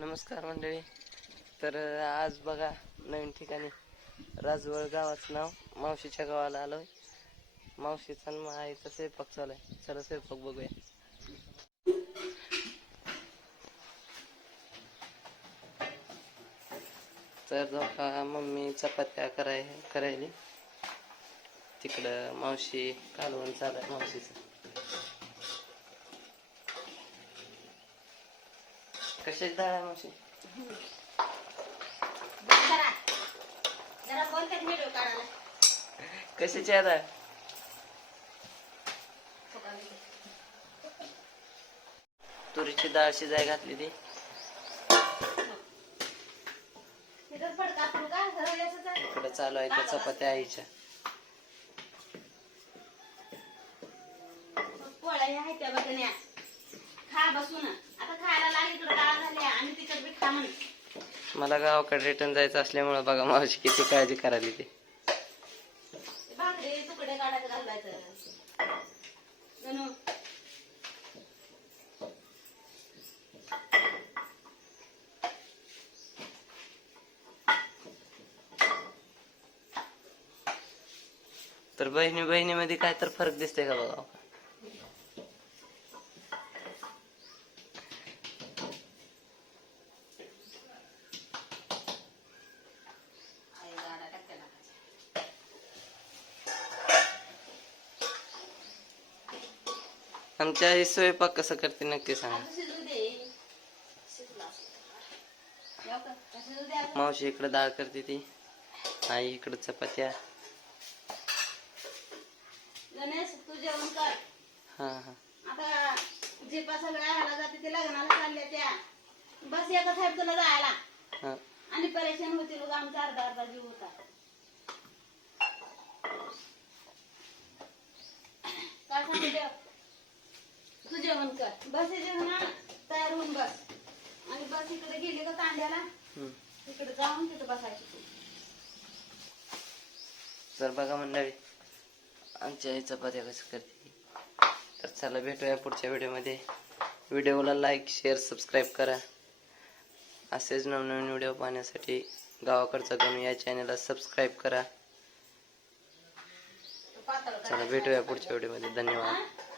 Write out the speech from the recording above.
नमस्कार मंडळी. तर आज बघा नवीन ठिकाणी राजवळ गावाचं नाव मावशीच्या गावाला आलोय. मावशीचा आणि आईचा स्वयंपाक चालू आहे. चला स्वयंपाक बघूया. तर धोका मम्मी चपात्या कराय करायली. तिकडं मावशी कालवण चालू आहे मावशीचं. कशाची डाळ आहे मावशी जरा जरा बोलतात व्हिडिओ काढायला. कशाची आहे डाळ तुरीची डाळ शिजाय घातली ती. इकडे चालू आहे त्या चपात्या आईच्या पोळ्या ह्या आहेत त्या बघण्या खा बसून आता खायला लागली इकडं डाळ झाली आणि तिकड बी खा म्हण. मला गावाकडे रिटर्न जायचं असल्यामुळे बघा मावशी किती काळजी करायली ती. ते भाकरी तुकडे काढायचं घालायचं. जणू तर बहिणी बहिणीमध्ये काय तर फरक दिसते का बघा? आमच्या आई स्वयंपाक कसं करते नक्की सांगा? मावशी इकडे डाळ करते ती. आई इकडे चपात्या. हा हा. बस आहे तुला जायला. आणि परेशान होतील उगा आमचा अर्धा अर्धा जीव होता काय सांगितलं तू जेवण कर. बस जेवण तयार होऊन बस. आणि बस इकडे गेली का तांड्याला. तिकडे जाऊन तिथं बसायची तू. तर बघा मंडळी आमच्या आई चपात्या कसं करते. तर चला भेटूया पुढच्या व्हिडिओमध्ये. व्हिडिओला लाईक शेअर सबस्क्राईब करा. असेच नवनवीन व्हिडिओ पाहण्यासाठी गावाकडचा गणू या चॅनलला सबस्क्राईब करा. चला भेटूया पुढच्या व्हिडिओमध्ये. धन्यवाद?